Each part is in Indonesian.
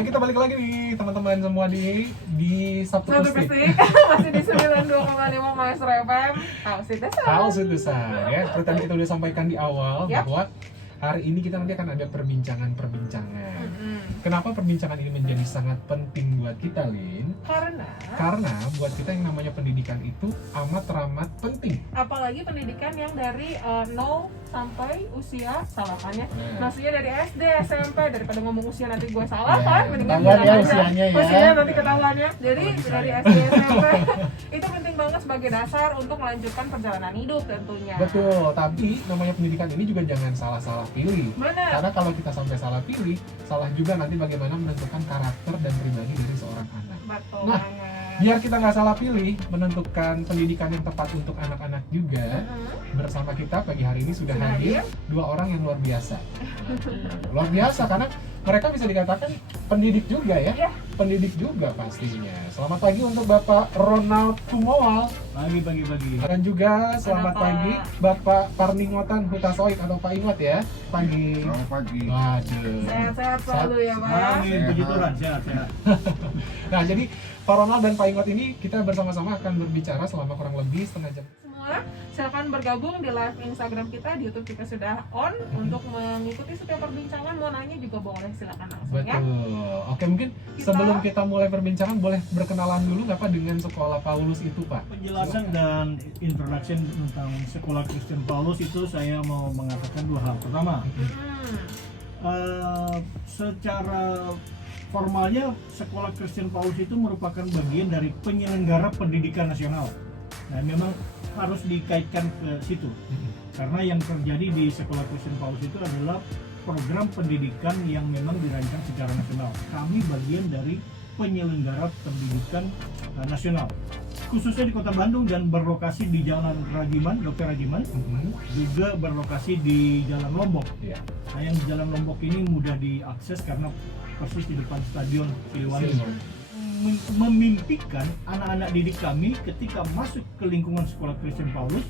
Ya kita balik lagi nih teman-teman semua di Sabtu Pestik. Masih di 92,5 Maestro FM. Hal Sudusan ya. Seperti tadi kita udah sampaikan di awal bahwa hari ini kita nanti akan ada perbincangan. Kenapa perbincangan ini menjadi sangat penting buat kita, Lin? Karena buat kita yang namanya pendidikan itu amat penting. Apalagi pendidikan yang dari 0 sampai usia maksudnya dari SD, SMP, daripada ngomong usia nanti gue salah kan, mendingan bilang aja usianya nanti ketahuannya. Jadi dari SD, SMP itu penting banget sebagai dasar untuk melanjutkan perjalanan hidup tentunya. Betul, tapi namanya pendidikan ini juga jangan salah pilih. Benar. Karena kalau kita sampai salah pilih, salah juga nanti bagaimana menentukan karakter dan pribadi dari seorang anak. Betul nah, banget. Biar kita nggak salah pilih, menentukan pendidikan yang tepat untuk anak-anak juga, bersama kita pagi hari ini sudah hadir dua orang yang luar biasa. Luar biasa karena mereka bisa dikatakan pendidik juga ya, pendidik juga pastinya. Selamat pagi untuk Bapak Ronald Kumowal. Pagi. Dan juga selamat pagi Bapak Parningotan Hutasoik atau Pak Ingot ya. Pagi. Selamat pagi. Waduh. Sehat-sehat selalu ya Pak. Amin, puji Tuhan, sehat. Nah, jadi Pak Ronald dan Pak Ingot ini kita bersama-sama akan berbicara selama kurang lebih setengah jam. Semua silakan bergabung di live Instagram kita, di YouTube kita sudah on untuk mengikuti setiap perbincangan. Mau nanya juga boleh, silakan langsung ya. Betul. Oke, mungkin sebelum kita mulai perbincangan boleh berkenalan dulu nggak Pak dengan Sekolah Paulus itu Pak? Penjelasan dan introduction tentang Sekolah Kristen Paulus itu saya mau mengatakan dua hal. Pertama, secara formalnya Sekolah Kristen Paulus itu merupakan bagian dari penyelenggara pendidikan nasional. Nah, memang harus dikaitkan ke situ. Karena yang terjadi di Sekolah Kristen Paulus itu adalah program pendidikan yang memang dirancang secara nasional. Kami bagian dari penyelenggara pendidikan nasional. Khususnya di Kota Bandung dan berlokasi di Jalan Rajiman, Dr. Rajiman, juga berlokasi di Jalan Lombok. Nah, yang di Jalan Lombok ini mudah diakses karena persis di depan Stadion Siliwangi. Memimpikan anak-anak didik kami ketika masuk ke lingkungan Sekolah Kristen Paulus,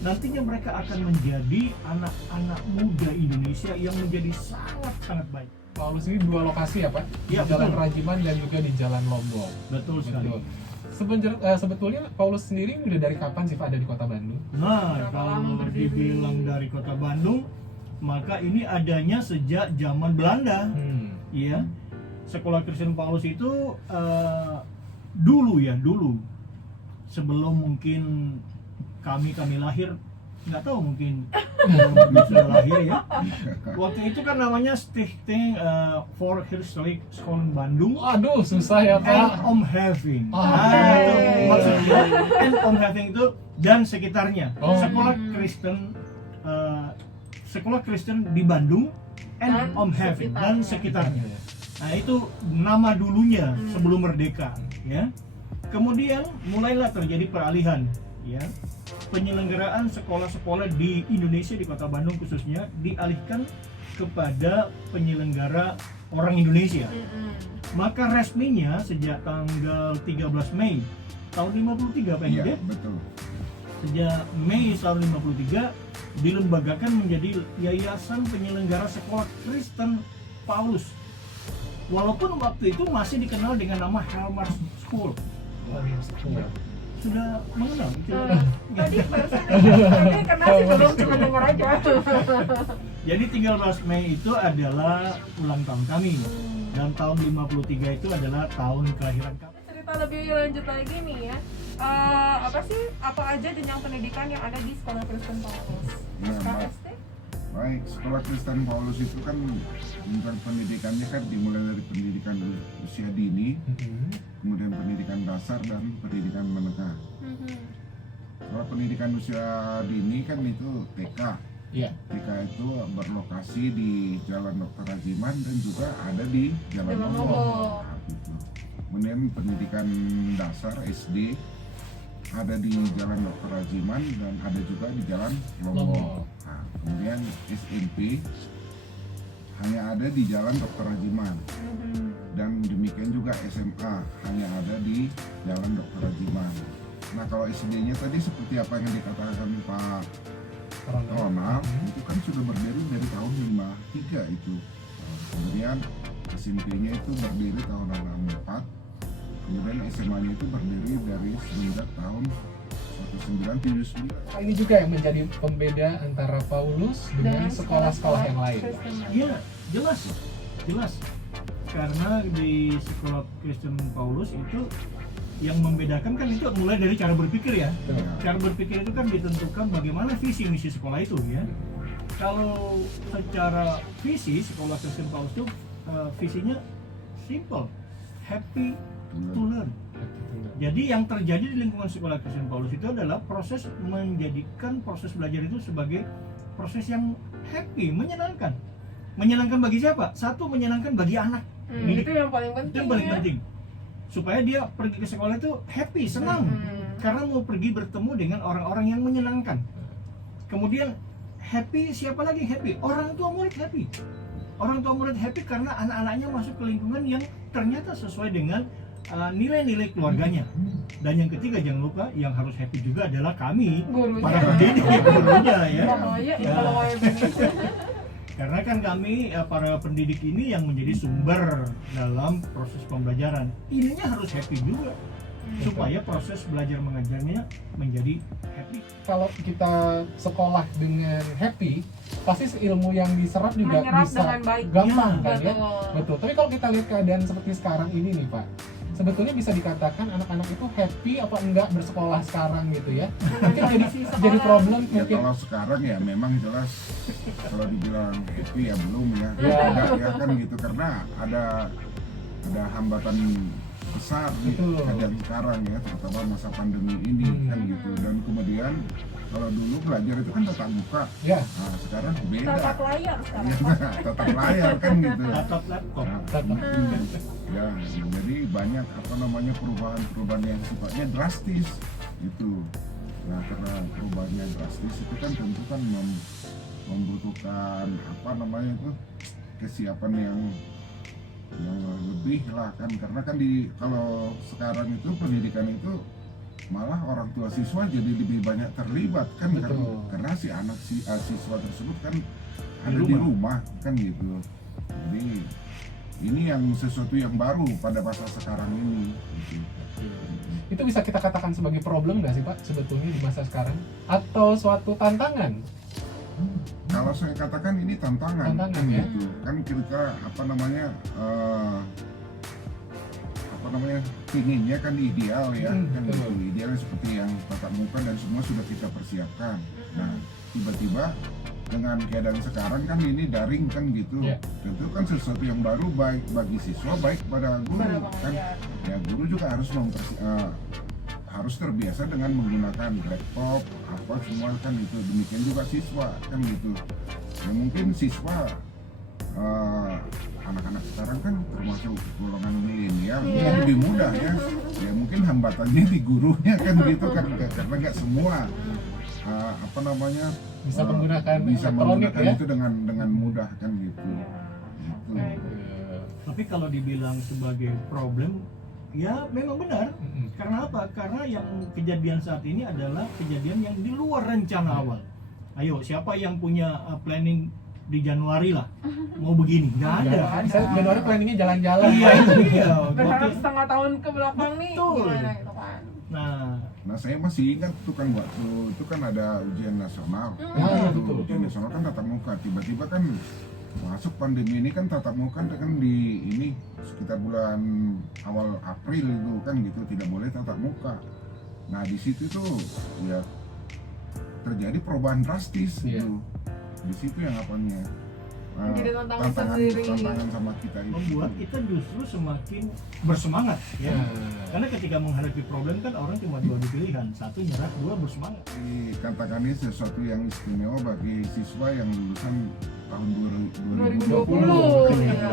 nantinya mereka akan menjadi anak-anak muda Indonesia yang menjadi sangat baik. Paulus ini dua lokasi ya Pak? Ya, di Jalan betul. Rajiman dan juga di Jalan Lombok. Betul sekali. Sebetulnya Paulus sendiri udah dari kapan sih Pak ada di Kota Bandung? Nah, kalau dibilang dari Kota Bandung, maka ini adanya sejak zaman Belanda. Iya. Sekolah Kristen Paulus itu dulu sebelum mungkin kami lahir, nggak tahu mungkin sudah lahir ya. Waktu itu kan namanya Stichting for Historic School Bandung. Aduh, susah ya Pak. And Omgeving. Itu maksudnya and Omgeving itu dan sekitarnya. Sekolah Kristen di Bandung and Omgeving dan sekitarnya. Nah, itu nama dulunya sebelum merdeka ya. Kemudian mulailah terjadi peralihan ya. Penyelenggaraan sekolah-sekolah di Indonesia, di Kota Bandung khususnya, dialihkan kepada penyelenggara orang Indonesia. Maka resminya sejak tanggal 13 Mei tahun 53 Pak Iya, ya? betul. Sejak Mei tahun 53 dilembagakan menjadi Yayasan Penyelenggara Sekolah Kristen Paulus. Walaupun waktu itu masih dikenal dengan nama Helmar School. Sudah mengenal? Tadi barusan karena sih belum cuma dengar aja. Jadi 13 Mei itu adalah ulang tahun kami. Dan tahun 53 itu adalah tahun kelahiran kami. Cerita lebih lanjut lagi nih ya. Apa aja jenjang pendidikan yang ada di Sekolah Kristen Paulus? Ya, SKST? baik. Sekolah Kristen Paulus itu kan pendidikannya kan dimulai dari pendidikan usia dini, kemudian pendidikan dasar dan pendidikan menengah. Kalau pendidikan usia dini kan itu TK. Iya. TK itu berlokasi di Jalan Dr. Rajiman dan juga ada di Jalan Lombok. Nah, gitu. Kemudian pendidikan dasar SD ada di Jalan Dr. Rajiman dan ada juga di Jalan Lombok. Nah, kemudian SMP hanya ada di Jalan Dr. Rajiman. Dan demikian juga SMA hanya ada di Jalan Dr. Rajiman. Nah, kalau SD-nya tadi seperti apa yang dikatakan Pak Ronald, itu kan sudah berdiri dari tahun 53 itu. Kemudian SMP-nya itu berdiri tahun 64, kemudian SMA-nya itu berdiri dari semenjak tahun 1979. Ini juga yang menjadi pembeda antara Paulus dengan sekolah-sekolah yang lain. Iya, jelas. Karena di sekolah Kristen Paulus itu yang membedakan kan itu mulai dari cara berpikir ya. Betul. Cara berpikir itu kan ditentukan bagaimana visi misi sekolah itu ya. Kalau secara visi sekolah Kristen Paulus itu visinya simple, happy to learn. Jadi yang terjadi di lingkungan sekolah Kristen Paulus itu adalah proses menjadikan proses belajar itu sebagai proses yang happy, menyenangkan. Menyenangkan bagi siapa? Satu, menyenangkan bagi anak. Itu yang paling penting. Itu yang paling ya. penting. Supaya dia pergi ke sekolah itu happy, senang. Karena mau pergi bertemu dengan orang-orang yang menyenangkan. Kemudian happy, siapa lagi happy? Orang tua murid happy. Orang tua murid happy karena anak-anaknya masuk ke lingkungan yang ternyata sesuai dengan nilai-nilai keluarganya. Dan yang ketiga, jangan lupa yang harus happy juga adalah kami, Gurunya. para pendidik, gurunya ya. Pokoknya kalau Karena kan kami para pendidik ini yang menjadi sumber dalam proses pembelajaran. Ininya harus happy juga supaya proses belajar mengajarnya menjadi happy. Kalau kita sekolah dengan happy, pasti ilmu yang diserap juga menyerap bisa dengan baik. gampang kan ya. Betul. Betul. Tapi kalau kita lihat keadaan seperti sekarang ini nih Pak, sebetulnya bisa dikatakan anak-anak itu happy apa enggak bersekolah sekarang gitu ya? Mungkin jadi problem Ya mungkin. kalau sekarang ya memang jelas kalau dibilang happy ya belum ya. Ya. Enggak ya kan gitu karena ada hambatan besar di Betul. keadaan sekarang ya, terutama masa pandemi ini kan gitu. Dan kemudian kalau dulu belajar itu kan tatap muka, Ya, nah sekarang beda. Tatap layar sekarang. Ya, tatap layar kan gitu. Laptop. Nah, ya, jadi banyak perubahan yang sifatnya drastis gitu. Nah, karena perubahannya drastis itu kan tentu kan membutuhkan kesiapan yang lebih lah kan, karena kan kalau sekarang itu pendidikan itu malah orang tua siswa jadi lebih banyak terlibat kan. Betul. Karena siswa tersebut kan ada di rumah kan gitu. Jadi ini yang sesuatu yang baru pada masa sekarang ini gitu. itu bisa kita katakan sebagai problem nggak sih Pak sebetulnya di masa sekarang? Atau suatu tantangan? Kalau saya katakan ini tantangan Tantangan, kan ya. gitu. Kan kita pinginnya kan ideal ya, kan betul. gitu. Idealnya seperti yang tatap muka dan semua sudah kita persiapkan. Nah, tiba-tiba dengan keadaan sekarang kan ini daring kan gitu. Ya. Tentu kan sesuatu yang baru baik bagi siswa, baik pada guru kan. Ya, guru juga harus terbiasa dengan menggunakan laptop apa semua kan itu. Demikian juga siswa kan gitu. Ya mungkin siswa anak-anak sekarang kan termasuk golongan milenial, yang lebih mudah ya. Ya mungkin hambatannya di gurunya kan gitu kan, karena nggak semua Bisa menggunakan bisa elektronik menggunakan ya? itu dengan mudah kan gitu. Gitu. Tapi kalau dibilang sebagai problem, ya memang benar. Mm-mm. Karena apa? Karena yang kejadian saat ini adalah kejadian yang di luar rencana awal. Ayo, siapa yang punya planning di Januari lah mau begini? Nggak ada. Ya, saya Januari planningnya jalan-jalan. Iya, itu dia. Berharap setengah tahun ke belakang nih Betul. gimana gitu kan. Nah saya masih ingat tuh kan waktu itu kan ada ujian nasional. Ah, Itu betul. ujian nasional kan tatap muka. Tiba-tiba kan masuk pandemi ini kan tatap muka kan di ini sekitar bulan awal April itu kan gitu, tidak boleh tatap muka. Nah di situ tuh ya terjadi perubahan drastis Iya. gitu. Di situ yang apanya Jadi tantangan sendiri. tantangan sama kita itu. Membuat kita justru semakin bersemangat ya. Ya. Karena ketika menghadapi problem kan orang cuma dua pilihan, satu nyerah, dua bersemangat. Dikatakan ini sesuatu yang istimewa bagi siswa yang lulusan tahun 2020. Iya.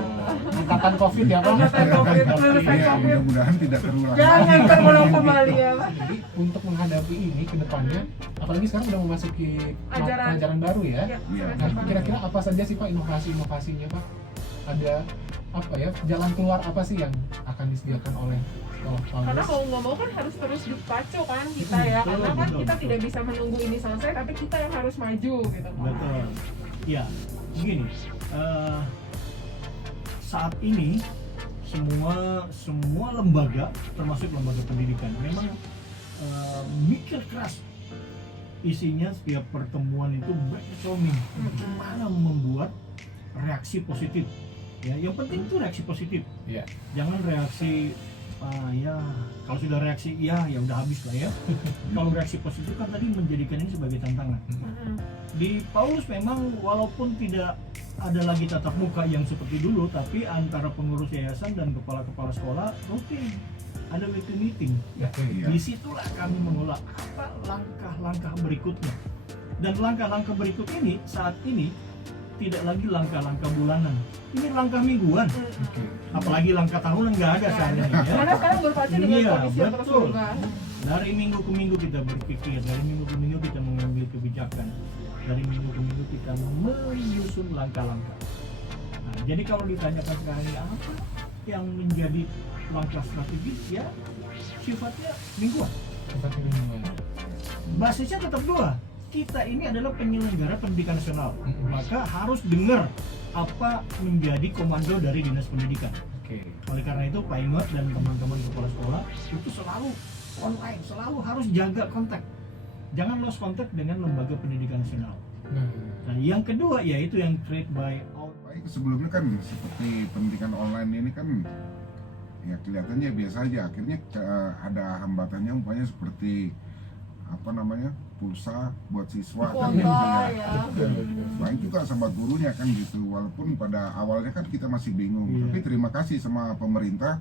Angkatan COVID ya Pak? Angkatan COVID, lulusan Iya, COVID. mudah-mudahan tidak terulang. Jangan terulang kembali ya. Jadi untuk menghadapi ini ke depannya, apalagi sekarang udah memasuki pelajaran baru ya. Ya, Iya. Nah, kira-kira apa saja sih Pak inovasi-inovasinya Pak? Ada apa ya, jalan keluar apa sih yang akan disediakan oleh sekolah Karena Paulus? mau nggak mau kan harus terus dipacu kan kita ya. Betul, Karena kan betul, kita betul. tidak bisa menunggu ini selesai, tapi kita yang harus maju gitu kan. Betul. Ya, begini. saat ini semua lembaga, termasuk lembaga pendidikan, memang mikir keras. Isinya setiap pertemuan itu brainstorming gimana membuat reaksi positif. Ya, yang penting itu reaksi positif. Iya. Jangan reaksi ya kalau sudah reaksi ya udah habis lah ya. Kalau reaksi positif kan tadi menjadikan ini sebagai tantangan. Di Paulus memang walaupun tidak ada lagi tatap muka yang seperti dulu, tapi antara pengurus yayasan dan kepala-kepala sekolah rutin ada weekly meeting. Iya. Disitulah kami mengolah apa langkah-langkah berikutnya. Dan langkah-langkah berikut ini saat ini tidak lagi langkah-langkah bulanan, ini langkah mingguan. Oke. Apalagi langkah tahunan nggak ada seandainya ya. Karena sekarang berpacu dengan Iya, kondisi yang terus betul. berubah. Dari minggu ke minggu kita berpikir, dari minggu ke minggu kita mengambil kebijakan, dari minggu ke minggu kita menyusun langkah-langkah. Nah, jadi kalau ditanyakan sekarang ini apa yang menjadi langkah strategis, ya sifatnya mingguan. Seperti ini. Basisnya tetap dua. Kita ini adalah penyelenggara pendidikan nasional, maka harus dengar apa menjadi komando dari dinas pendidikan. Oke. Oleh karena itu Pak Ingot dan teman-teman kepala sekolah itu selalu online, selalu harus jaga kontak. Jangan lost kontak dengan lembaga pendidikan nasional. Nah, yang kedua yaitu yang create by out. Baik, sebelumnya kan seperti pendidikan online ini kan ya kelihatannya biasa aja, akhirnya ada hambatannya umpamanya seperti apa namanya pulsa buat siswa kan gitu Kuota, ya. ya. Baik juga sama gurunya kan gitu, walaupun pada awalnya kan kita masih bingung, Iya. tapi terima kasih sama pemerintah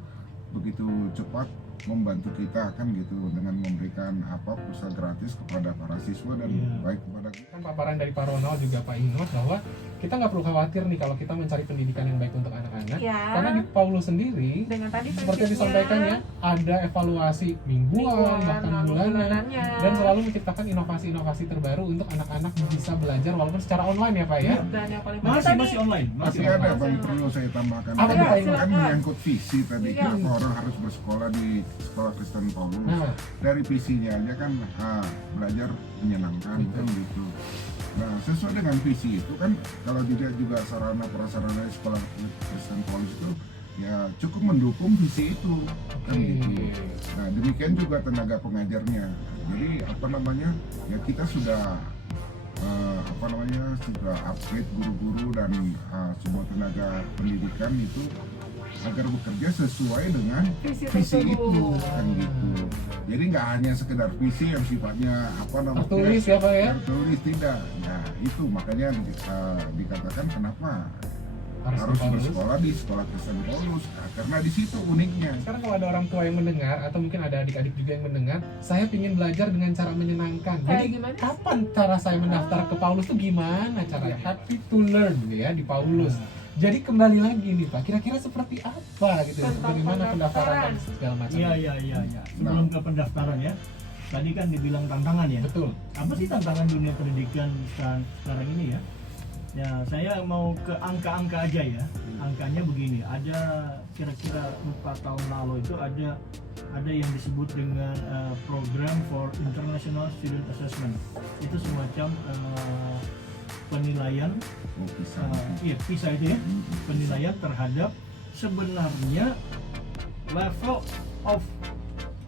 begitu cepat membantu kita kan gitu dengan memberikan apa pulsa gratis kepada para siswa dan Iya. baik kepada Kan paparan dari Pak Ronald juga Pak Ingot bahwa kita nggak perlu khawatir nih kalau kita mencari pendidikan yang baik untuk anak-anak. Ya. Karena di Paulus sendiri Dengan tadi seperti yang prinsipnya, disampaikan ya, ada evaluasi mingguan, bahkan bulanan, bulanannya. dan selalu menciptakan inovasi-inovasi terbaru untuk anak-anak bisa belajar walaupun secara online ya Pak ya. Dan yang paling Masih penting masih online, masih online. ada Masih Bang, ada. perlu saya tambahkan. Apa Kan tuh, Pak? kan Silakan. menyangkut visi tadi, Iya. kenapa orang harus bersekolah di sekolah Kristen Paulus. Nah, Dari visinya aja kan belajar menyenangkan kan gitu. Nah, sesuai dengan visi itu kan kalau dilihat juga sarana prasarana di sekolah Kristen Paulus itu ya cukup mendukung visi itu kan gitu. Nah, demikian juga tenaga pengajarnya. Jadi apa namanya ya kita sudah apa namanya sudah upgrade guru-guru dan semua tenaga pendidikan itu agar bekerja sesuai dengan visi visi itu tersebut. kan gitu. Jadi nggak hanya sekedar visi yang sifatnya apa namanya tertulis ya Pak ya. tertulis, tidak. Nah itu makanya dikatakan kenapa harus Paulus. bersekolah di sekolah Kristen Paulus. Nah, karena di situ uniknya. Sekarang kalau ada orang tua yang mendengar atau mungkin ada adik-adik juga yang mendengar, saya ingin belajar dengan cara menyenangkan. Kayak Jadi gimana? kapan cara saya mendaftar ke Paulus tuh gimana caranya? Happy to learn ya di Paulus. Jadi kembali lagi nih Pak, kira-kira seperti apa gitu? Tentang Bagaimana pendaftaran pendaftaran. dan segala macam? Iya. Sebelum ke pendaftaran ya, tadi kan dibilang tantangan ya. Betul. Apa sih tantangan dunia pendidikan sekarang ini ya? Ya, saya mau ke angka-angka aja ya. Angkanya begini, ada kira-kira 4 tahun lalu itu ada yang disebut dengan program for international student assessment. Itu semacam penilaian Oh, bisa. PISA itu ya, penilaian terhadap sebenarnya level of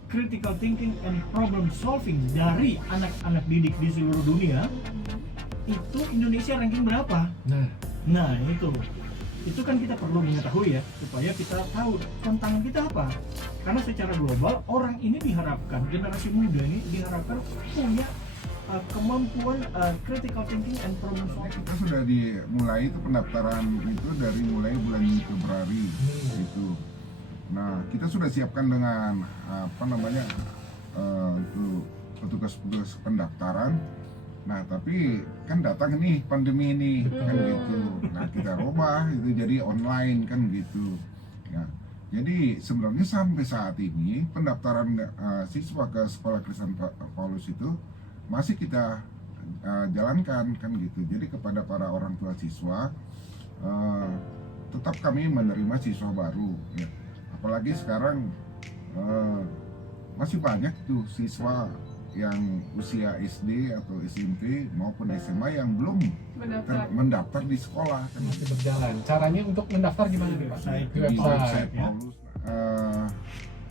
critical thinking and problem solving dari anak-anak didik di seluruh dunia. Itu Indonesia ranking berapa? Nah itu kan kita perlu mengetahui ya, supaya kita tahu tantangan kita apa. Karena secara global orang ini diharapkan, generasi muda ini diharapkan punya kemampuan critical thinking and problem Soalnya solving. kita sudah dimulai itu pendaftaran itu dari mulai bulan Februari gitu. Nah kita sudah siapkan dengan apa namanya itu petugas-petugas pendaftaran. Nah tapi kan datang nih pandemi ini kan gitu. Nah kita rubah itu jadi online kan gitu. Ya. Jadi sebenarnya sampai saat ini pendaftaran siswa ke sekolah Kristen Paulus itu masih kita jalankan kan gitu. Jadi kepada para orang tua siswa tetap kami menerima siswa baru ya. Apalagi sekarang masih banyak tuh siswa yang usia SD atau SMP maupun SMA yang belum Mendaftar. mendaftar di sekolah kan. Masih berjalan. Caranya untuk mendaftar gimana nih Pak? Website. Di Di website ya. Paulus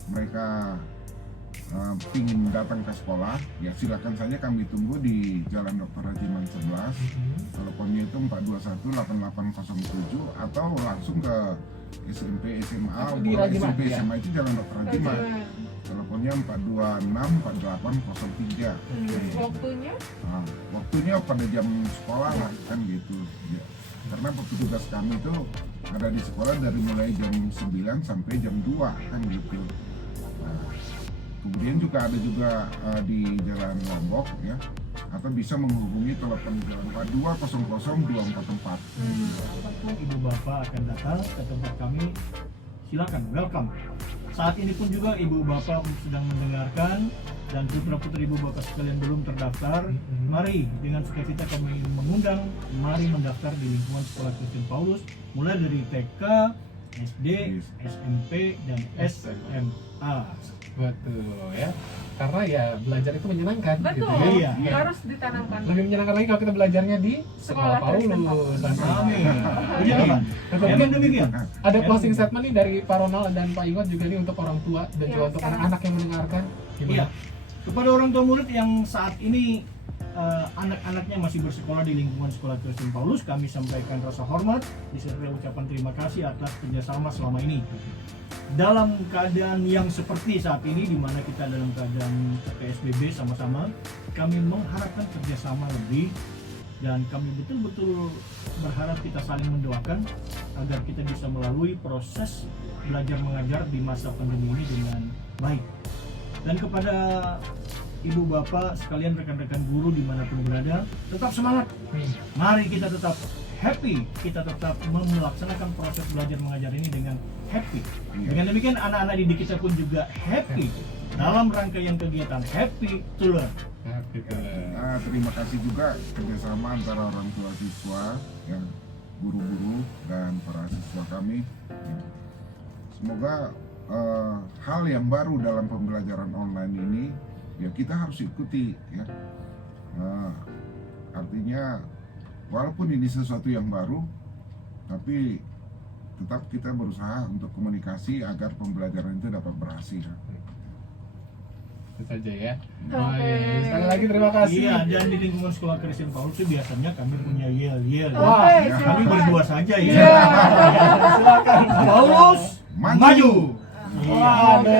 mereka pingin datang ke sekolah, ya silakan saja, kami tunggu di Jalan Dr. Rajiman 11. Teleponnya itu 421-8807 atau langsung ke SMP SMA. Atau di Kalau Rajiman, SMP ya? SMA itu Jalan Dr. Rajiman. Rajiman. Teleponnya 426-4803. Waktunya Nah, waktunya pada jam sekolah lah kan gitu ya. Karena petugas kami itu ada di sekolah dari mulai jam 9 sampai jam 2 kan gitu. Nah, kemudian juga ada juga di Jalan Lombok ya, atau bisa menghubungi telepon 4200-244. Apapun ibu bapak akan datang ke tempat kami, silakan, welcome. Saat ini pun juga ibu bapak sedang mendengarkan dan putra putri ibu bapak sekalian belum terdaftar, mari dengan sukacita kami mengundang, mari mendaftar di lingkungan Sekolah Kristen Paulus mulai dari TK, SD, SMP, dan SMA. Betul ya. Karena ya belajar itu menyenangkan betul, gitu ya. Iya. harus ditanamkan. Lebih menyenangkan lagi kalau kita belajarnya di Sekolah Kristen Paulus. Paulus. Amin. Puji Amin. Tuhan. Tentu Emang mungkin demikian. ada closing statement nih dari Pak Ronald dan Pak Ingot juga nih untuk orang tua dan Ya, juga untuk sekarang. anak-anak yang mendengarkan. Gimana? Iya. Kepada orang tua murid yang saat ini anak-anaknya masih bersekolah di lingkungan Sekolah Kristen Paulus, kami sampaikan rasa hormat disertai ucapan terima kasih atas kerjasama selama ini. Dalam keadaan yang seperti saat ini, di mana kita dalam keadaan PSBB sama-sama, kami mengharapkan kerjasama lebih, dan kami betul-betul berharap kita saling mendoakan agar kita bisa melalui proses belajar mengajar di masa pandemi ini dengan baik. Dan kepada ibu bapak sekalian, rekan-rekan guru dimanapun berada, tetap semangat. Mari kita tetap happy, kita tetap melaksanakan proses belajar mengajar ini dengan happy. Iya. Dengan demikian anak-anak didik kita pun juga happy dalam rangkaian kegiatan Happy to Learn. Nah, terima kasih juga kerjasama antara orang tua siswa, ya, guru-guru dan para siswa kami. Ya. Semoga hal yang baru dalam pembelajaran online ini ya kita harus ikuti ya. Artinya walaupun ini sesuatu yang baru, tapi tetap kita berusaha untuk komunikasi agar pembelajaran itu dapat berhasil. Itu saja ya. Oke. Baik, sekali lagi terima kasih. Iya, dan di lingkungan Sekolah Kristen Paulus itu biasanya kami punya yel-yel. Wah, Oke, Kami silakan. berdua saja ya. Iya. Silakan. Paulus maju. Waduh.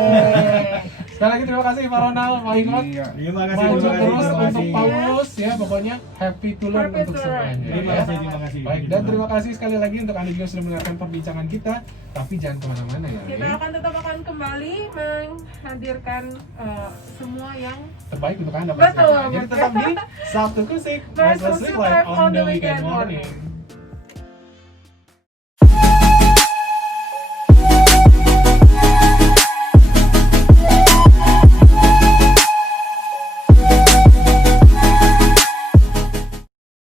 Sekali lagi terima kasih Pak Ronald, Pak Ingot. Iya. Terima kasih, Maju terima kasih, terus terima untuk kasih. Paulus ya, pokoknya happy to learn Happy untuk to learn. semuanya. Terima ya. kasih, terima kasih. Baik, dan terima kasih sekali lagi untuk Anda juga sudah mendengarkan perbincangan kita. Tapi jangan kemana-mana ya. Kita Rin. akan tetap kembali menghadirkan semua yang Terbaik untuk Anda Betul, pastinya. Jadi betul. tetap di Sabtu Kusik, Mas Mas Musik Musik Live Live on the weekend morning.